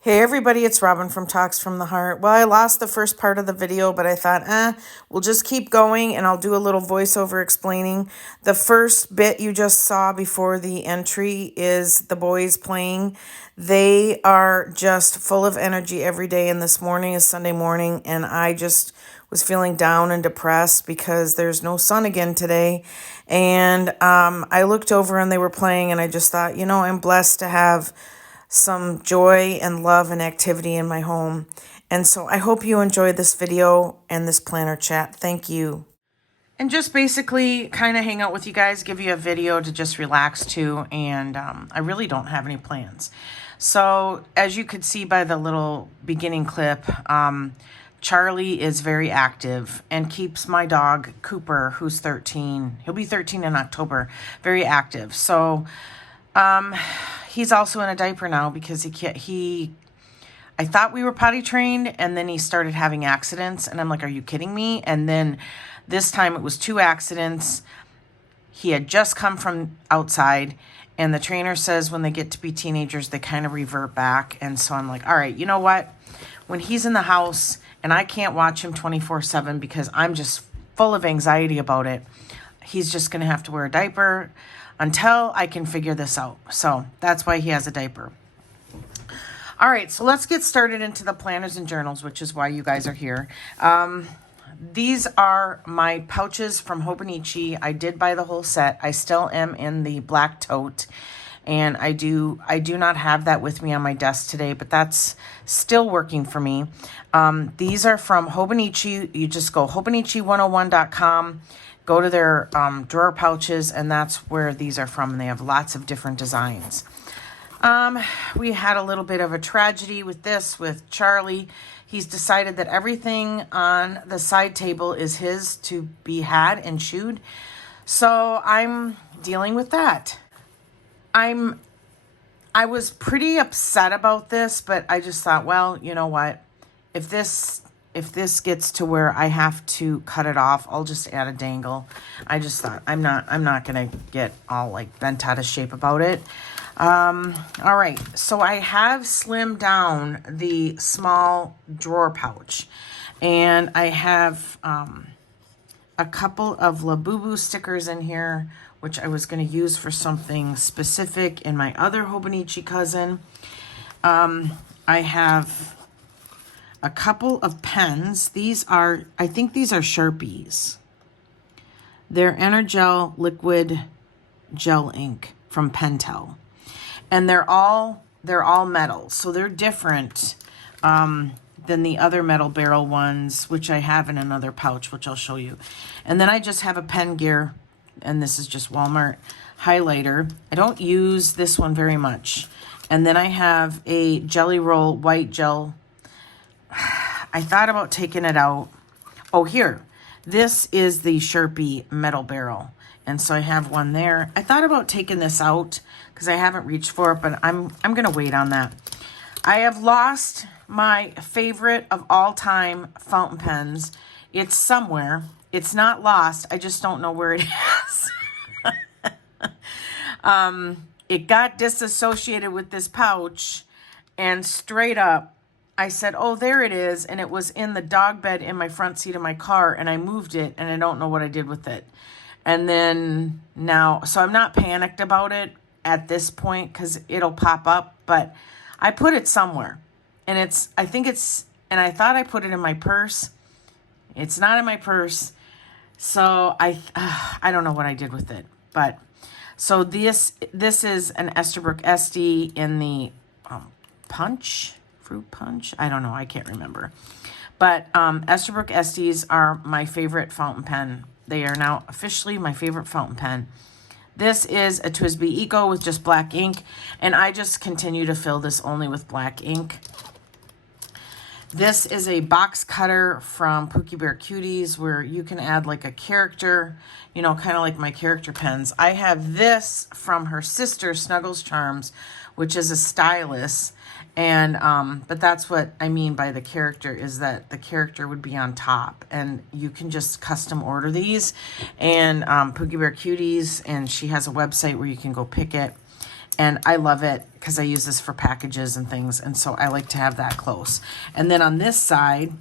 Hey everybody, it's Robin from Talks from the Heart. Well, I lost the first part of the video, but I thought, we'll just keep going and I'll do a little voiceover explaining. The first bit you just saw before the entry is the boys playing. They are just full of energy every day, and this morning is Sunday morning, and I just was feeling down and depressed because there's no sun again today. And I looked over and they were playing, and I just thought, I'm blessed to have some joy and love and activity in my home. And so I hope you enjoyed this video and this planner chat. Thank you. And just basically kind of hang out with you guys, give you a video to just relax to. And I really don't have any plans. So as you could see by the little beginning clip, Charlie is very active and keeps my dog Cooper, who's 13. He'll be 13 in October, very active. So he's also in a diaper now because I thought we were potty trained, and then he started having accidents, and I'm like, are you kidding me? And then this time it was 2 accidents. He had just come from outside, and the trainer says when they get to be teenagers, they kind of revert back. And so I'm like, all right, you know what? When he's in the house and I can't watch him 24/7 because I'm just full of anxiety about it, he's just going to have to wear a diaper until I can figure this out. So that's why he has a diaper. All right, so let's get started into the planners and journals, which is why you guys are here. These are my pouches from Hobonichi. I did buy the whole set. I still am in the black tote, and I do not have that with me on my desk today, but that's still working for me. These are from Hobonichi. You just go hobonichi101.com. Go to their drawer pouches, and that's where these are from. And they have lots of different designs. We had a little bit of a tragedy with Charlie. He's decided that everything on the side table is his to be had and chewed. So I'm dealing with that. I was pretty upset about this, but I just thought, well, you know what? If this gets to where I have to cut it off, I'll just add a dangle. I just thought I'm not gonna get all like bent out of shape about it. All right, so I have slimmed down the small drawer pouch, and I have a couple of Labubu stickers in here, which I was going to use for something specific in my other Hobonichi cousin. I have a couple of pens. I think these are Sharpies. They're Energel liquid gel ink from Pentel. And they're all metal, so they're different than the other metal barrel ones, which I have in another pouch, which I'll show you. And then I just have a Pen Gear, and this is just Walmart highlighter. I don't use this one very much. And then I have a Jelly Roll white gel. I thought about taking it out. Oh, here. This is the Sharpie metal barrel. And so I have one there. I thought about taking this out because I haven't reached for it, but I'm going to wait on that. I have lost my favorite of all time fountain pens. It's somewhere. It's not lost. I just don't know where it is. It got disassociated with this pouch, and straight up, I said, oh, there it is. And it was in the dog bed in my front seat of my car, and I moved it, and I don't know what I did with it. And then now, so I'm not panicked about it at this point because it'll pop up, but I put it somewhere. And I thought I put it in my purse. It's not in my purse. So I don't know what I did with it. But so this is an Esterbrook SD in the fruit punch. I don't know. I can't remember. But Esterbrook SDs are my favorite fountain pen. They are now officially my favorite fountain pen. This is a TWSBI Eco with just black ink, and I just continue to fill this only with black ink. This is a box cutter from Pookie Bear Cuties where you can add like a character, you know, kind of like my character pens. I have this from her sister, Snuggles Charms, which is a stylus. And, but that's what I mean by the character, is that the character would be on top. And you can just custom order these. And Pookie Bear Cuties, and she has a website where you can go pick it. And I love it because I use this for packages and things. And so I like to have that close. And then on this side,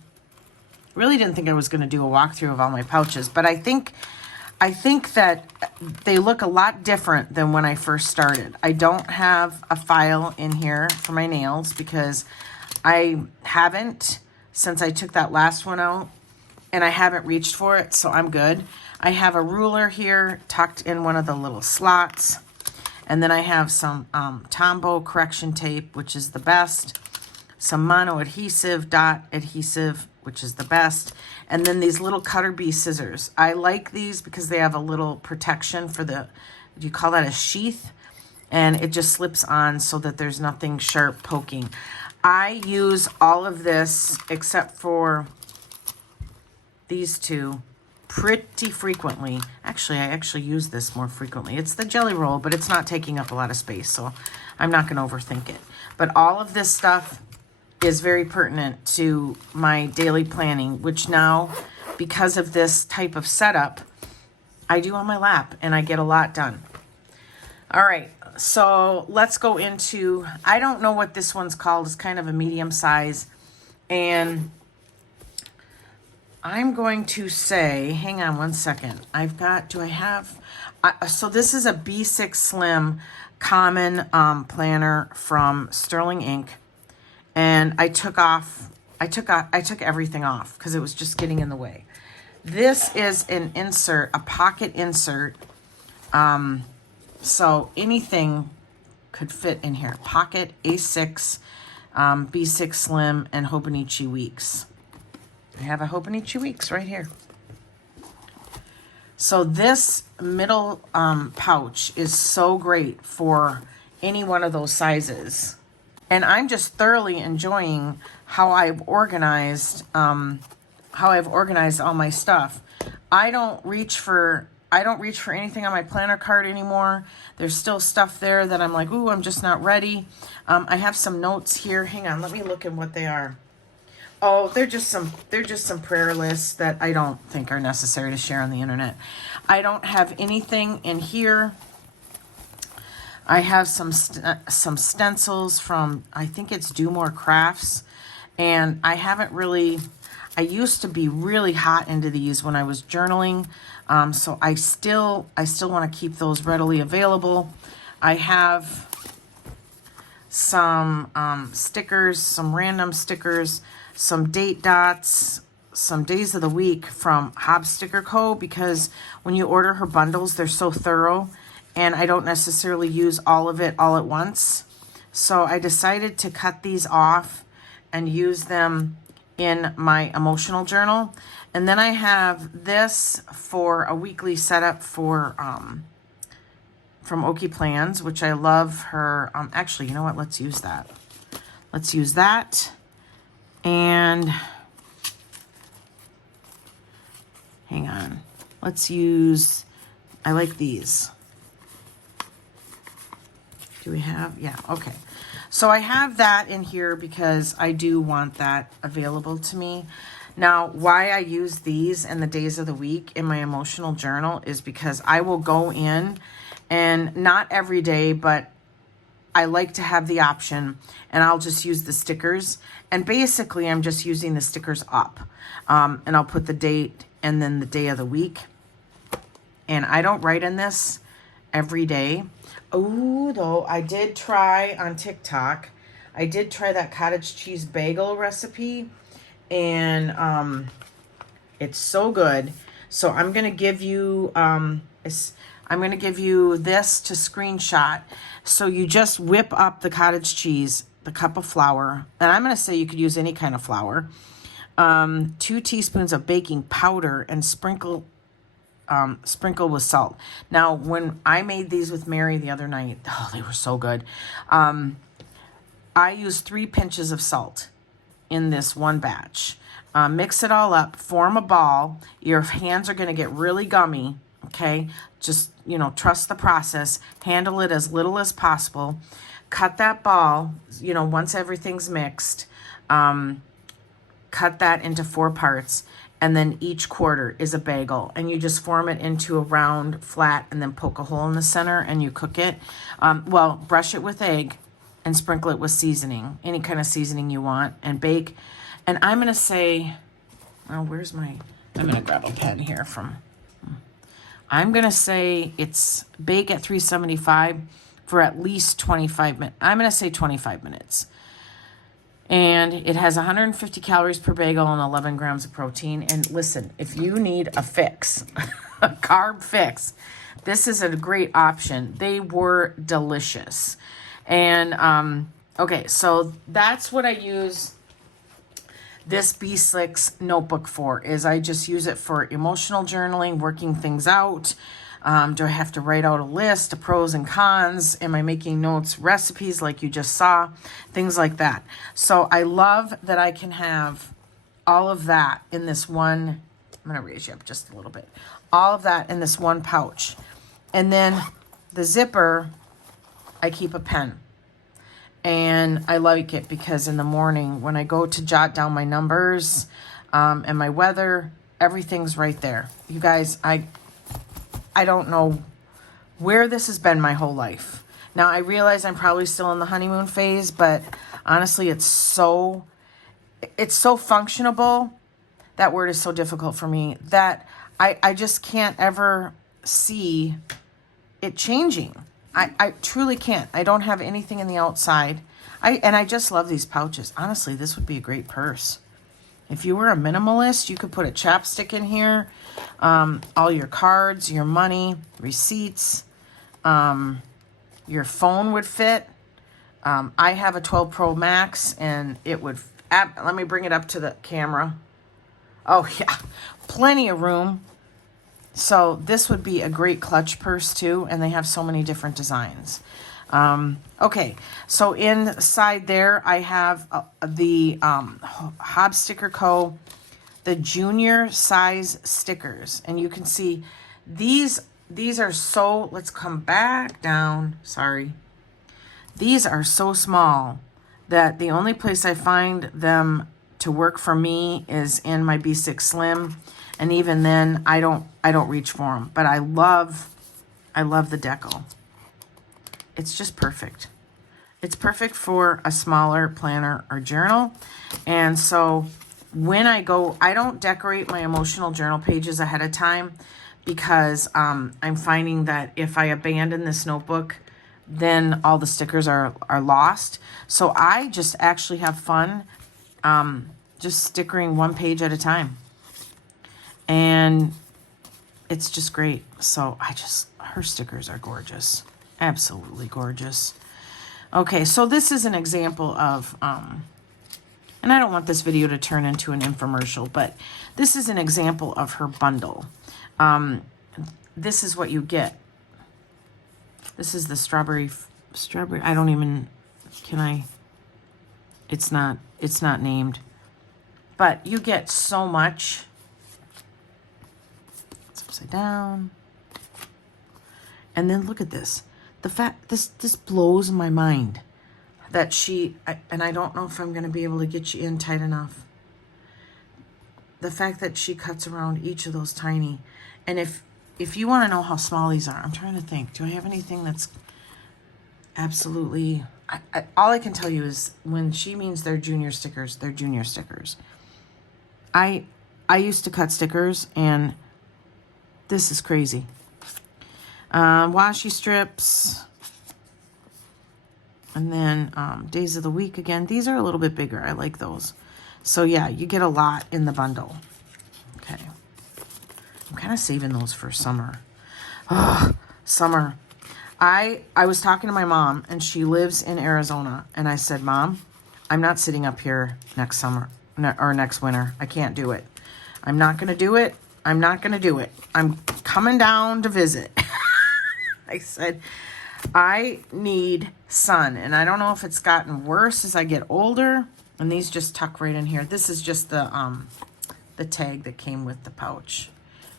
really didn't think I was going to do a walkthrough of all my pouches. But I think that they look a lot different than when I first started. I don't have a file in here for my nails because I haven't since I took that last one out. And I haven't reached for it, so I'm good. I have a ruler here tucked in one of the little slots. And then I have some Tombow correction tape, which is the best. Some mono adhesive, dot adhesive, which is the best. And then these little cutter bee scissors. I like these because they have a little protection for the, do you call that a sheath? And it just slips on so that there's nothing sharp poking. I use all of this except for these two pretty frequently. Actually, I actually use this more frequently. It's the jelly roll, but it's not taking up a lot of space, so I'm not going to overthink it. But all of this stuff is very pertinent to my daily planning, which now, because of this type of setup, I do on my lap, and I get a lot done. All right, so let's go into, I don't know what this one's called. It's kind of a medium size, and I'm going to say, hang on one second. I've got, do I have, so this is a B6 Slim common planner from Sterling Ink. And I took everything off because it was just getting in the way. This is an insert, a pocket insert. So anything could fit in here. Pocket, A6, B6 Slim, and Hobonichi Weeks. I have a Hobonichi Weeks right here. So this middle pouch is so great for any one of those sizes. And I'm just thoroughly enjoying how I've organized all my stuff. I don't reach for anything on my planner card anymore. There's still stuff there that I'm like, ooh, I'm just not ready. I have some notes here. Hang on, let me look at what they are. Oh, they're just some prayer lists that I don't think are necessary to share on the internet. I don't have anything in here. I have some stencils from, I think it's Do More Crafts, and I haven't really, I used to be really hot into these when I was journaling, so I still want to keep those readily available. I have some stickers, some random stickers, some date dots, some days of the week from Hobbs Sticker Co, because when you order her bundles, they're so thorough, and I don't necessarily use all of it all at once. So I decided to cut these off and use them in my emotional journal. And then I have this for a weekly setup for from Okie Plans, which I love her. Actually, you know what? Let's use that. Let's use that. And hang on. Let's use, I like these. Do we have? Yeah, okay. So I have that in here because I do want that available to me. Now, why I use these and the days of the week in my emotional journal is because I will go in, and not every day, but I like to have the option, and I'll just use the stickers. And basically, I'm just using the stickers up. And I'll put the date and then the day of the week. And I don't write in this every day. Oh, though, I did try on TikTok. I did try that cottage cheese bagel recipe, and it's so good. So I'm gonna give you this to screenshot. So you just whip up the cottage cheese, the cup of flour, and I'm gonna say you could use any kind of flour. 2 teaspoons of baking powder, and sprinkle sprinkle with salt. Now, when I made these with Mary the other night, oh, they were so good. I used 3 pinches of salt in this one batch. Mix it all up, form a ball. Your hands are going to get really gummy, okay? Just, you know, trust the process. Handle it as little as possible. Cut that ball, you know, once everything's mixed, cut that into 4 parts, and then each quarter is a bagel, and you just form it into a round flat and then poke a hole in the center and you cook it. Well, brush it with egg and sprinkle it with seasoning, any kind of seasoning you want, and bake. And I'm going to say, oh, where's my, I'm going to grab a pen here from, I'm going to say it's bake at 375 for at least 25 minutes. I'm going to say 25 minutes. And it has 150 calories per bagel and 11 grams of protein. And listen, if you need a fix, a carb fix, this is a great option. They were delicious. And, okay, so that's what I use this B6 notebook for, is I just use it for emotional journaling, working things out. Do I have to write out a list of pros and cons? Am I making notes, recipes like you just saw? Things like that. So I love that I can have all of that in this one. I'm going to raise you up just a little bit. All of that in this one pouch. And then the zipper, I keep a pen. And I like it because in the morning when I go to jot down my numbers and my weather, everything's right there. You guys, I don't know where this has been my whole life. Now, I realize I'm probably still in the honeymoon phase, but honestly, it's so functionable. That word is so difficult for me that I just can't ever see it changing. I truly can't. I don't have anything in the outside. And I just love these pouches. Honestly, this would be a great purse. If you were a minimalist, you could put a chapstick in here, all your cards, your money, receipts, your phone would fit. I have a 12 Pro Max, and it would, let me bring it up to the camera. Oh, yeah, plenty of room. So this would be a great clutch purse, too, and they have so many different designs. Okay, so inside there I have the Hobbs Sticker Co, the junior size stickers, and you can see these are so, let's come back down, sorry. These are so small that the only place I find them to work for me is in my B6 Slim, and even then I don't reach for them, but I love the deco. It's just perfect. It's perfect for a smaller planner or journal. And so when I go, I don't decorate my emotional journal pages ahead of time because I'm finding that if I abandon this notebook, then all the stickers are lost. So I just actually have fun just stickering one page at a time. And it's just great. So her stickers are gorgeous. Absolutely gorgeous. Okay, so this is an example of, and I don't want this video to turn into an infomercial, but this is an example of her bundle. This is what you get. This is the strawberry, I don't even, it's not named, but you get so much. It's upside down. And then look at this. The fact, this blows my mind that and I don't know if I'm going to be able to get you in tight enough. The fact that she cuts around each of those tiny. And if you want to know how small these are, I'm trying to think. Do I have anything that's absolutely... all I can tell you is when she means they're junior stickers, they're junior stickers. I used to cut stickers, and this is crazy. Washi strips, and then days of the week again. These are a little bit bigger. I like those. So yeah, you get a lot in the bundle. Okay. I'm kind of saving those for summer. Oh, summer. I was talking to my mom, and she lives in Arizona, and I said, Mom, I'm not sitting up here next summer or next winter. I can't do it. I'm not going to do it. I'm not going to do it. I'm coming down to visit. I said, I need sun. And I don't know if it's gotten worse as I get older. And these just tuck right in here. This is just the tag that came with the pouch.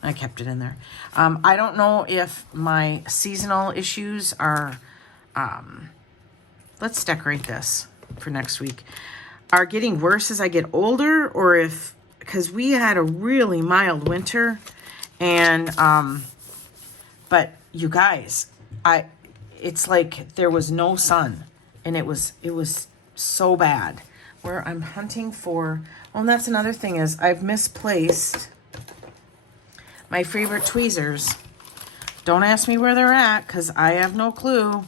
I kept it in there. I don't know if my seasonal issues are, let's decorate this for next week, are getting worse as I get older, or if, because we had a really mild winter, and, but you guys, it's like there was no sun, and it was so bad. Where I'm hunting for, well, and that's another thing is I've misplaced my favorite tweezers. Don't ask me where they're at because I have no clue.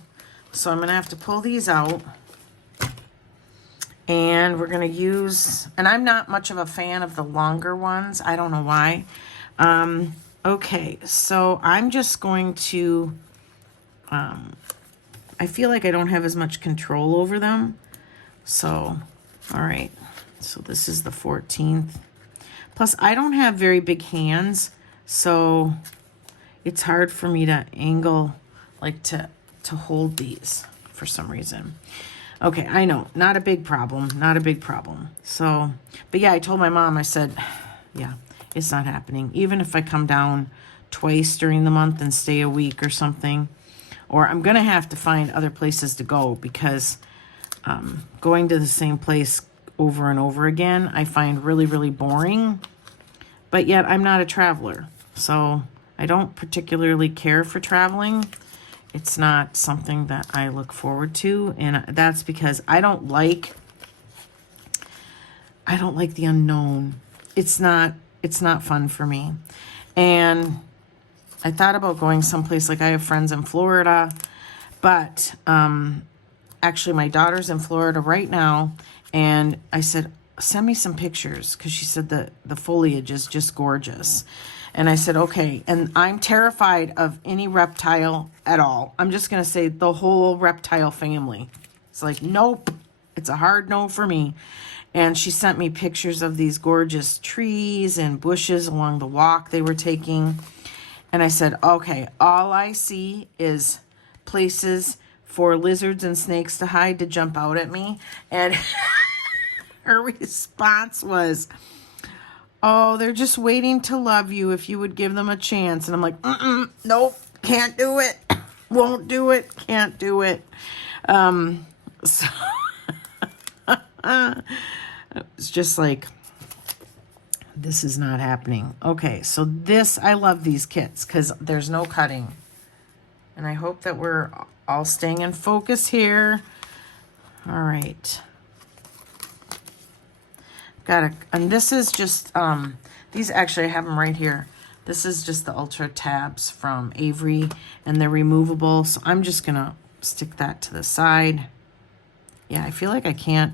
So I'm going to have to pull these out. And we're going to use, and I'm not much of a fan of the longer ones. I don't know why. Okay, so I'm just going to, I feel like I don't have as much control over them. So, all right. So this is the 14th. Plus, I don't have very big hands. So it's hard for me to angle, like to hold these for some reason. Okay, I know, not a big problem, not a big problem. So, but yeah, I told my mom, I said, yeah, it's not happening. Even if I come down twice during the month and stay a week or something, or I'm going to have to find other places to go because going to the same place over and over again, I find really, really boring. But yet I'm not a traveler. So I don't particularly care for traveling. It's not something that I look forward to. And that's because I don't like the unknown. It's not fun for me. And I thought about going someplace, like I have friends in Florida, but actually my daughter's in Florida right now. And I said, send me some pictures, because she said the foliage is just gorgeous. And I said, okay. And I'm terrified of any reptile at all. I'm just going to say the whole reptile family. It's like, nope, it's a hard no for me. And she sent me pictures of these gorgeous trees and bushes along the walk they were taking. And I said, okay, all I see is places for lizards and snakes to hide, to jump out at me. And her response was, oh, they're just waiting to love you if you would give them a chance. And I'm like, nope, can't do it. Won't do it. Can't do it. So it's just like, this is not happening. Okay, so this, I love these kits because there's no cutting. And I hope that we're all staying in focus here. All right. And this is just, these actually, I have them right here. This is just the Ultra tabs from Avery, and they're removable. So I'm just going to stick that to the side. Yeah, I feel like I can't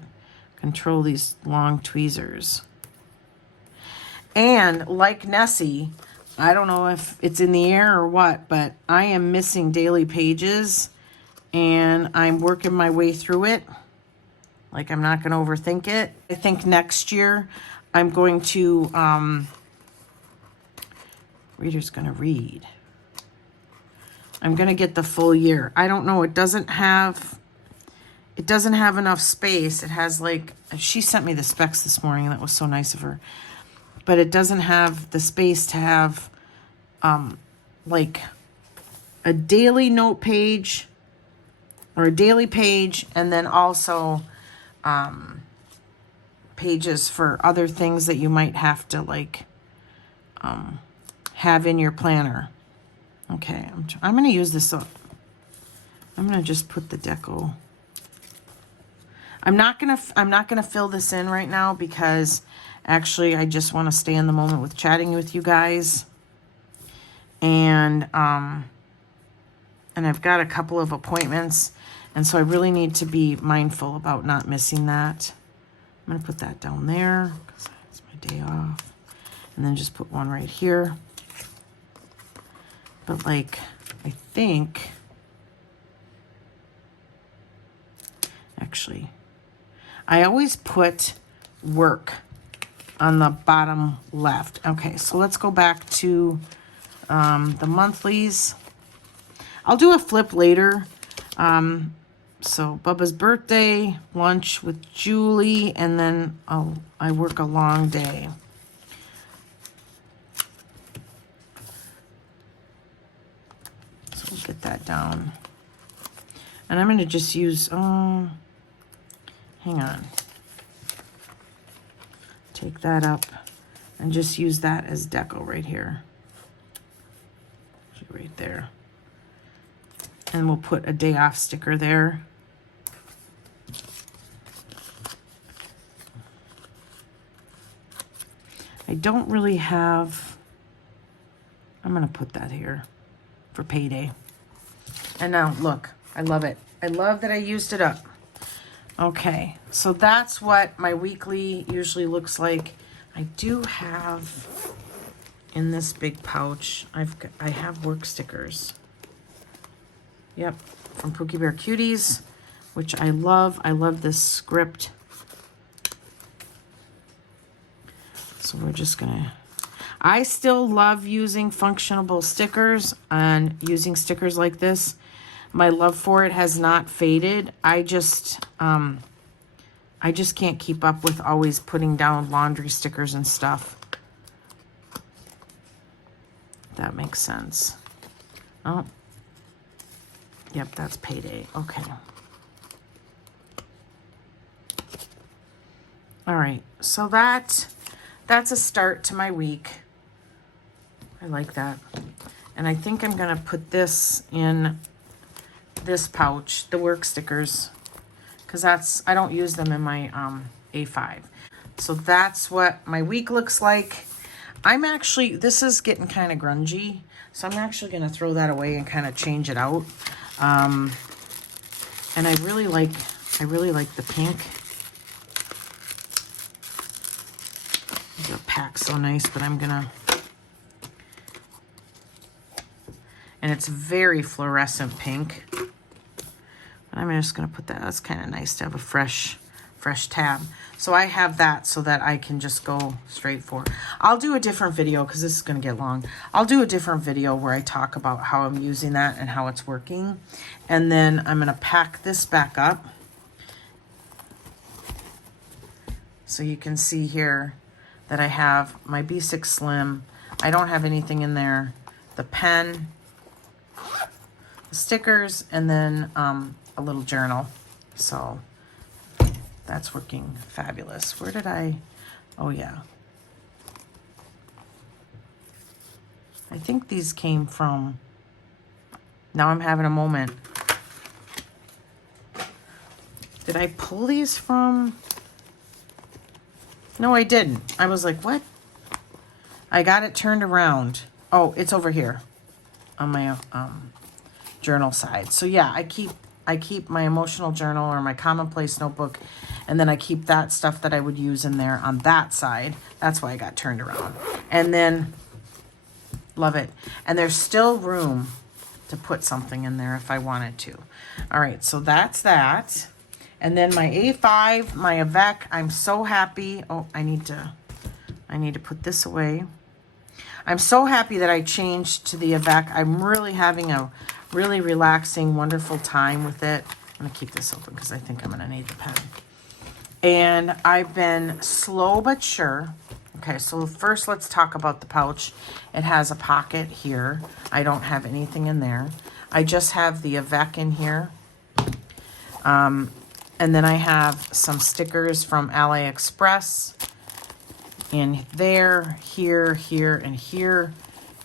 control these long tweezers. And like Nessie, I don't know if it's in the air or what, but I am missing daily pages, and I'm working my way through it. Like, I'm not going to overthink it. I think next year I'm going to, reader's going to read. I'm going to get the full year. I don't know. It doesn't have enough space. It has like, she sent me the specs this morning. That was so nice of her. But it doesn't have the space to have, like a daily note page or a daily page, and then also pages for other things that you might have to like have in your planner. Okay, I'm going to use this up. I'm going to just put the deco. I'm not going to fill this in right now because actually I just want to stay in the moment with chatting with you guys. And I've got a couple of appointments, and so I really need to be mindful about not missing that. I'm going to put that down there because it's my day off. And then just put one right here. But like, I think, actually, I always put work on the bottom left. Okay, so let's go back to the monthlies. I'll do a flip later. So Bubba's birthday, lunch with Julie, and then I work a long day. So we'll get that down. And I'm going to just use, hang on. Take that up and just use that as deco right here. Right there. And we'll put a day off sticker there. I don't really have, I'm going to put that here for payday. And now look, I love it. I love that I used it up. Okay, so that's what my weekly usually looks like. I do have in this big pouch, I have work stickers. Yep, from Pookie Bear Cuties, which I love. I love this script. So we're just gonna, I still love using functionable stickers and using stickers like this. My love for it has not faded. I just can't keep up with always putting down laundry stickers and stuff. That makes sense. Oh, yep, that's payday. Okay. All right, so that's a start to my week. I like that. And I think I'm gonna put this in this pouch, the work stickers, because I don't use them in my A5. So that's what my week looks like. This is getting kind of grungy, so I'm actually going to throw that away and kind of change it out. And I really like the pink. The pack's so nice, but I'm gonna, and it's very fluorescent pink. But I'm just gonna put that. That's kind of nice to have a fresh tab. So I have that so that I can just go straight for. I'll do a different video because this is going to get long. I'll do a different video where I talk about how I'm using that and how it's working. And then I'm going to pack this back up. So you can see here that I have my B6 Slim. I don't have anything in there. The pen, the stickers, and then a little journal. So that's working fabulous. Where did oh yeah. I think these came from, now I'm having a moment. Did I pull these from? No, I didn't. I was like, what? I got it turned around. Oh, it's over here on my journal side. So yeah, I keep my emotional journal or my commonplace notebook, and then I keep that stuff that I would use in there on that side. That's why I got turned around. And then, love it. And there's still room to put something in there if I wanted to. All right, so that's that. And then my A5, my Avec, I'm so happy. Oh, I need to put this away. I'm so happy that I changed to the Avec. I'm really having a really relaxing, wonderful time with it. I'm gonna keep this open because I think I'm gonna need the pen. And I've been slow but sure. Okay, so first let's talk about the pouch. It has a pocket here. I don't have anything in there. I just have the Avec in here. And then I have some stickers from AliExpress in there, here, and here.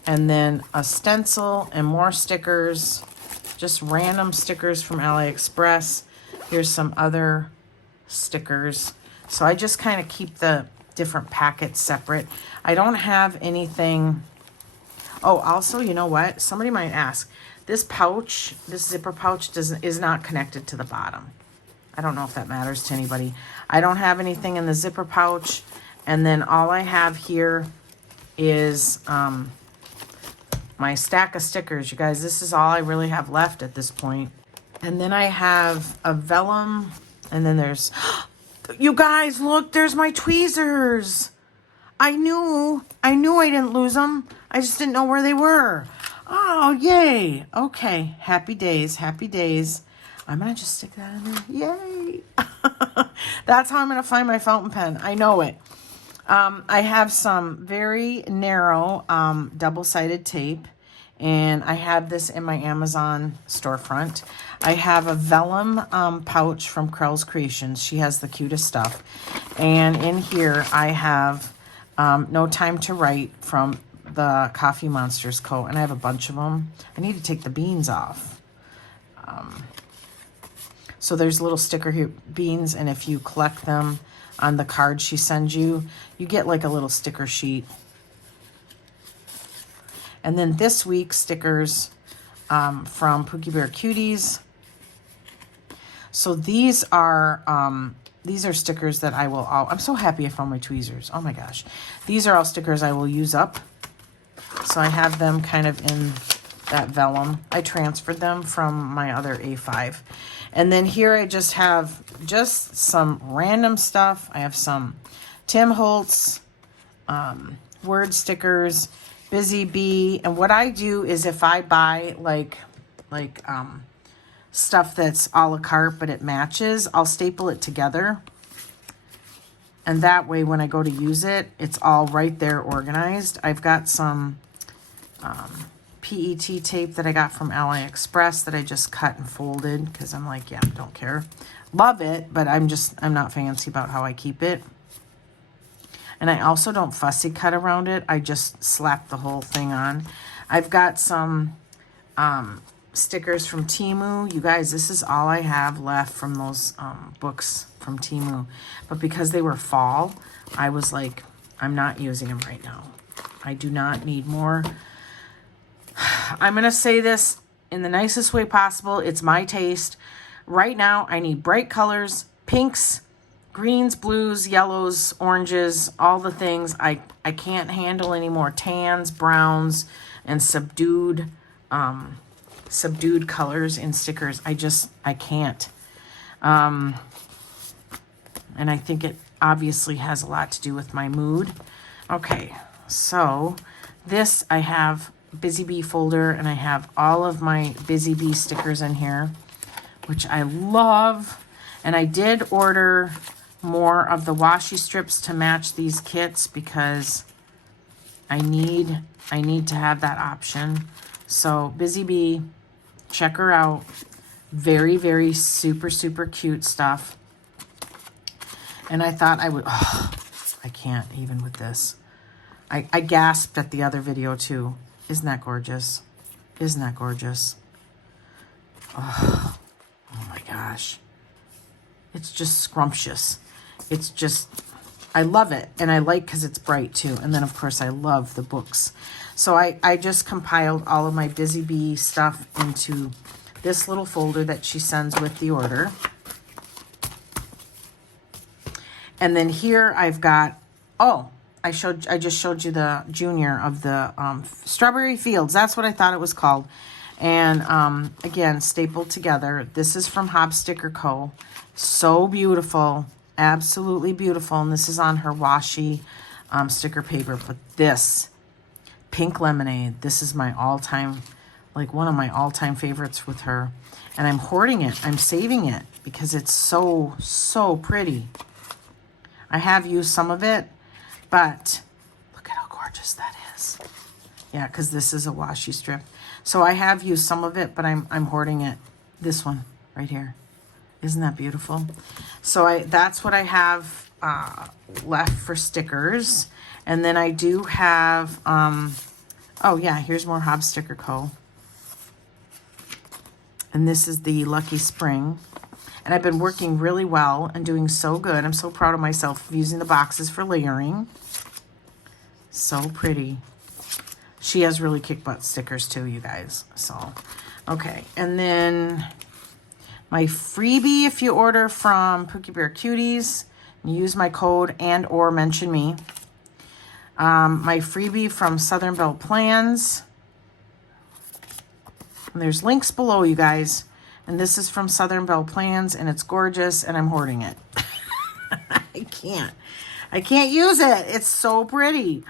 And then a stencil and more stickers, just random stickers from AliExpress. Here's some other stickers. So I just kind of keep the different packets separate. I don't have anything. Oh, also, you know what? Somebody might ask. This pouch, this zipper pouch is not connected to the bottom. I don't know if that matters to anybody. I don't have anything in the zipper pouch. And then all I have here is my stack of stickers. You guys, this is all I really have left at this point. And then I have a vellum. And then there's, you guys, look, there's my tweezers. I knew I didn't lose them. I just didn't know where they were. Oh, yay. Okay, happy days, happy days. I'm going to just stick that in there. Yay. That's how I'm going to find my fountain pen. I know it. I have some very narrow double-sided tape, and I have this in my Amazon storefront. I have a vellum pouch from Krels Creations. She has the cutest stuff. And in here, I have No Time to Write from the Coffee Monsters Co. And I have a bunch of them. I need to take the beans off. So there's little sticker here, beans, and if you collect them on the card she sends you, you get like a little sticker sheet. And then this week, stickers from Pookie Bear Cuties. So these are stickers that I will I'm so happy I found my tweezers. Oh my gosh. These are all stickers I will use up. So I have them kind of in that vellum. I transferred them from my other A5. And then here I just have just some random stuff. I have some Tim Holtz word stickers, Busy Bee. And what I do is if I buy like stuff that's a la carte but it matches, I'll staple it together. And that way when I go to use it, it's all right there organized. I've got some PET tape that I got from AliExpress that I just cut and folded because I'm like, yeah, don't care. Love it, but I'm not fancy about how I keep it. And I also don't fussy cut around it. I just slap the whole thing on. I've got some stickers from Temu. You guys, this is all I have left from those books from Temu. But because they were fall, I was like, I'm not using them right now. I do not need more. I'm going to say this in the nicest way possible. It's my taste. Right now, I need bright colors, pinks, greens, blues, yellows, oranges, all the things. I can't handle any more tans, browns, and subdued colors in stickers. I can't. And I think it obviously has a lot to do with my mood. Okay, so this I have Busy Bee folder, and I have all of my Busy Bee stickers in here, which I love. And I did order more of the washi strips to match these kits because I need to have that option. So Busy Bee, check her out. Very, very super, super cute stuff. And I thought I would, I can't even with this. I gasped at the other video too. Isn't that gorgeous? Isn't that gorgeous? Oh my gosh. It's just scrumptious. It's just, I love it. And I like because it's bright too. And then of course I love the books. So I just compiled all of my Busy Bee stuff into this little folder that she sends with the order. And then here I've got, I just showed you the junior of the Strawberry Fields. That's what I thought it was called. And again, stapled together. This is from Hobbs Sticker Co. So beautiful. Absolutely beautiful. And this is on her washi sticker paper. But this, Pink Lemonade, this is my all-time, like one of my all-time favorites with her. And I'm hoarding it. I'm saving it because it's so, so pretty. I have used some of it, but look at how gorgeous that is. Yeah, because this is a washi strip. So I have used some of it, but I'm hoarding it. This one right here. Isn't that beautiful? So that's what I have left for stickers. And then I do have, oh yeah, here's more Hobbs Sticker Co. And this is the Lucky Spring. And I've been working really well and doing so good. I'm so proud of myself for using the boxes for layering. So pretty. She has really kick butt stickers too, you guys. So, okay. And then my freebie, if you order from Pookie Bear Cuties, use my code and or mention me. My freebie from Southern Belle Plans. And there's links below, you guys. And this is from Southern Belle Plans, and it's gorgeous, and I'm hoarding it. I can't. I can't use it. It's so pretty.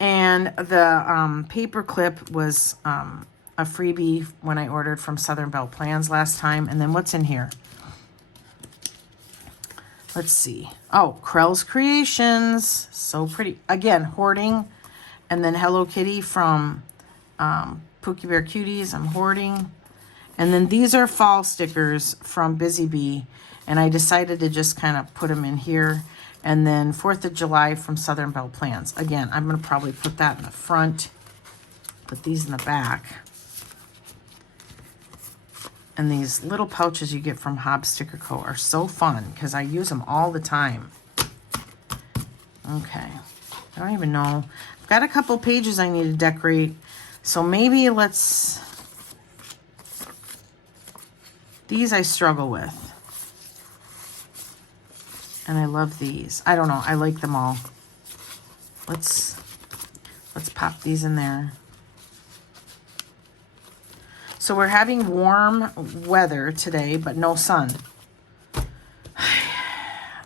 And the paper clip was a freebie when I ordered from Southern Belle Plans last time. And then what's in here? Let's see. Oh, Krels Creations. So pretty. Again, hoarding. And then Hello Kitty from Pookie Bear Cuties. I'm hoarding. And then these are fall stickers from Busy Bee. And I decided to just kind of put them in here. And then 4th of July from Southern Belle Plans. Again, I'm going to probably put that in the front. Put these in the back. And these little pouches you get from Hobbs Sticker Co. are so fun because I use them all the time. Okay. I don't even know. I've got a couple pages I need to decorate. So maybe let's... These I struggle with. And I love these. I don't know. I like them all. Let's pop these in there. So we're having warm weather today, but no sun.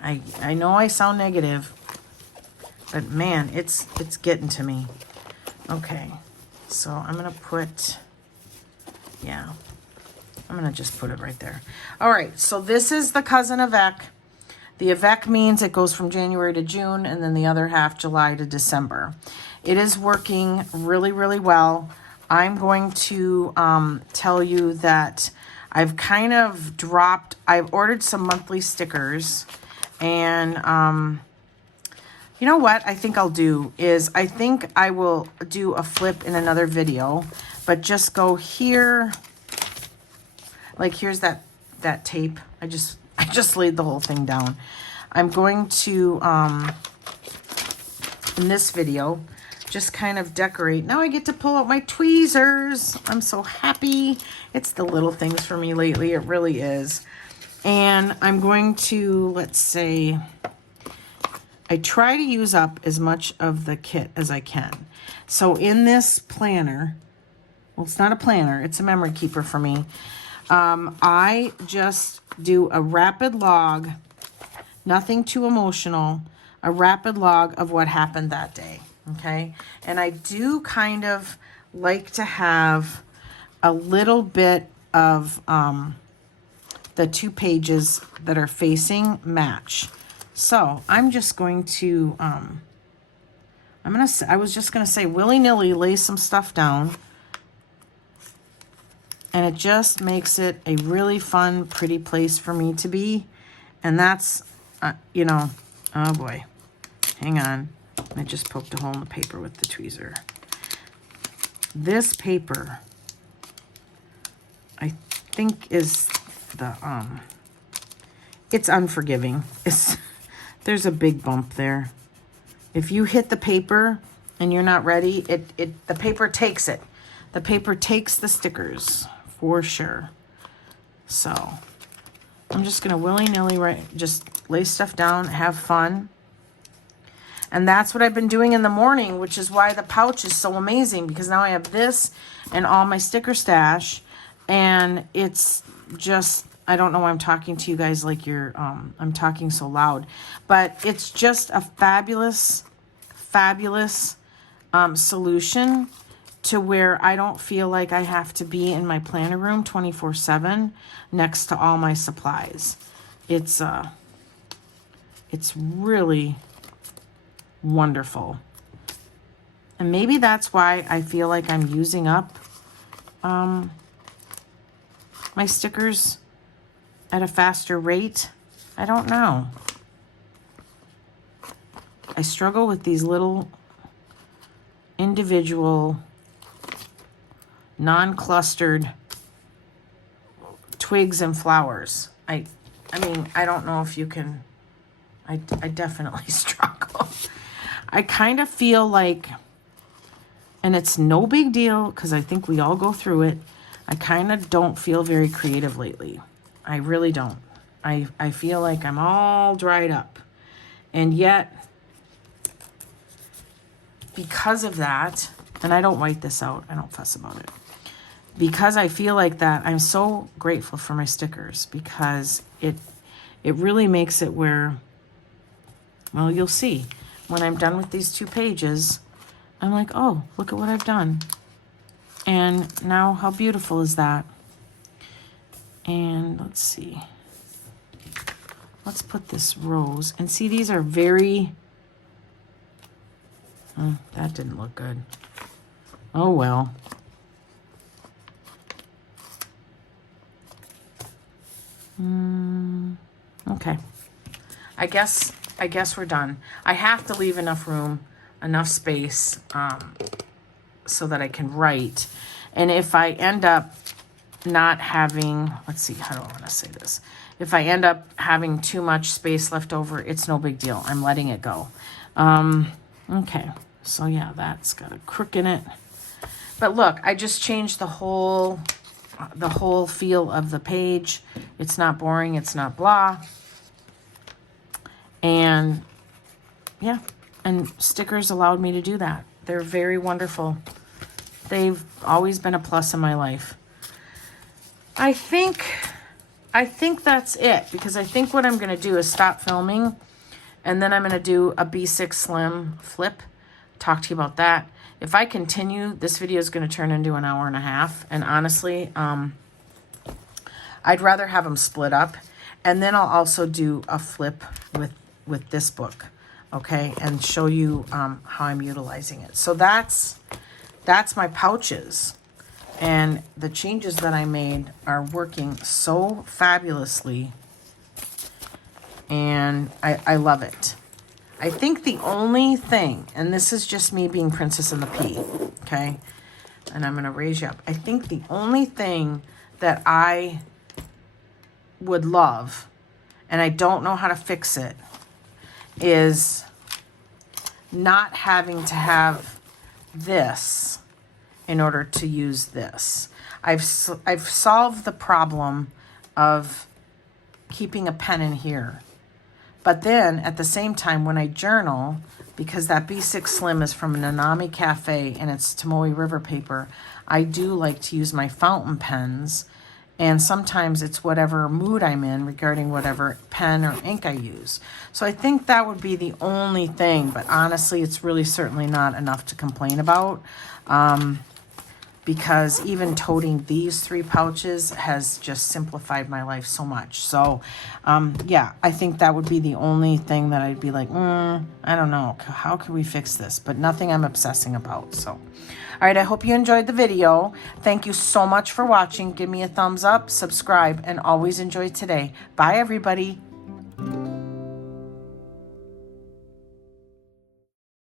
I know I sound negative, but man, it's getting to me. Okay. So I'm going to put, yeah, I'm going to just put it right there. All right. So this is the cousin Avec. The Avec means it goes from January to June, and then the other half July to December. It is working really, really well. I'm going to tell you that I've kind of dropped, I've ordered some monthly stickers, and you know what I think I'll do is I think I will do a flip in another video, but just go here, like here's that tape. I just laid the whole thing down. I'm going to, in this video, just kind of decorate. Now I get to pull out my tweezers. I'm so happy. It's the little things for me lately. It really is. And I'm going to, let's say, I try to use up as much of the kit as I can. So in this planner, well, it's not a planner. It's a memory keeper for me. I just do a rapid log, nothing too emotional, a rapid log of what happened that day, okay? And I do kind of like to have a little bit of the 2 pages that are facing match. So I'm just going to, I was just going to say willy-nilly lay some stuff down. And it just makes it a really fun, pretty place for me to be. And that's, you know, oh boy, hang on. I just poked a hole in the paper with the tweezer. This paper, I think is the, it's unforgiving. There's a big bump there. If you hit the paper and you're not ready, the paper takes it. The paper takes the stickers. For sure. So I'm just going to willy-nilly just lay stuff down, have fun. And that's what I've been doing in the morning, which is why the pouch is so amazing, because now I have this and all my sticker stash. And it's just, I don't know why I'm talking to you guys like I'm talking so loud, but it's just a fabulous, fabulous solution to where I don't feel like I have to be in my planner room 24/7 next to all my supplies. It's really wonderful. And maybe that's why I feel like I'm using up my stickers at a faster rate. I don't know. I struggle with these little individual non-clustered twigs and flowers. I mean, I don't know if you can, I definitely struggle. I kind of feel like, and it's no big deal because I think we all go through it, I kind of don't feel very creative lately. I really don't. I feel like I'm all dried up. And yet, because of that, and I don't white this out, I don't fuss about it. Because I feel like that, I'm so grateful for my stickers, because it really makes it where, well, you'll see. when I'm done with these 2 pages, I'm like, oh, look at what I've done. And now how beautiful is that? And let's see. Let's put this rose. And see, these are very... that didn't look good. Oh, well. Okay. I guess we're done. I have to leave enough room, enough space, so that I can write. And if I end up not having, let's see, how do I want to say this? If I end up having too much space left over, it's no big deal. I'm letting it go. Okay. So yeah, that's got a crook in it. But look, I just changed the whole feel of the page. It's not boring. It's not blah. And yeah, and stickers allowed me to do that. They're very wonderful. They've always been a plus in my life. I think that's it, because I think what I'm going to do is stop filming, and then I'm going to do a B6 Slim flip, talk to you about that. If I continue, this video is going to turn into an hour and a half, and honestly, I'd rather have them split up, and then I'll also do a flip with this book, okay, and show you how I'm utilizing it. So that's my pouches. And the changes that I made are working so fabulously. And I love it. I think the only thing, and this is just me being Princess and the Pea, okay? And I'm going to raise you up. I think the only thing that I would love, and I don't know how to fix it, is not having to have this in order to use this. I've solved the problem of keeping a pen in here. But then at the same time, when I journal, because that B6 Slim is from Nanami Cafe and it's Tomoe River paper, I do like to use my fountain pens. And sometimes it's whatever mood I'm in regarding whatever pen or ink I use. So I think that would be the only thing. But honestly, it's really certainly not enough to complain about. Because even toting these 3 pouches has just simplified my life so much. So, yeah, I think that would be the only thing that I'd be like, I don't know. How can we fix this? But nothing I'm obsessing about. So, all right, I hope you enjoyed the video. Thank you so much for watching. Give me a thumbs up, subscribe, and always enjoy today. Bye, everybody.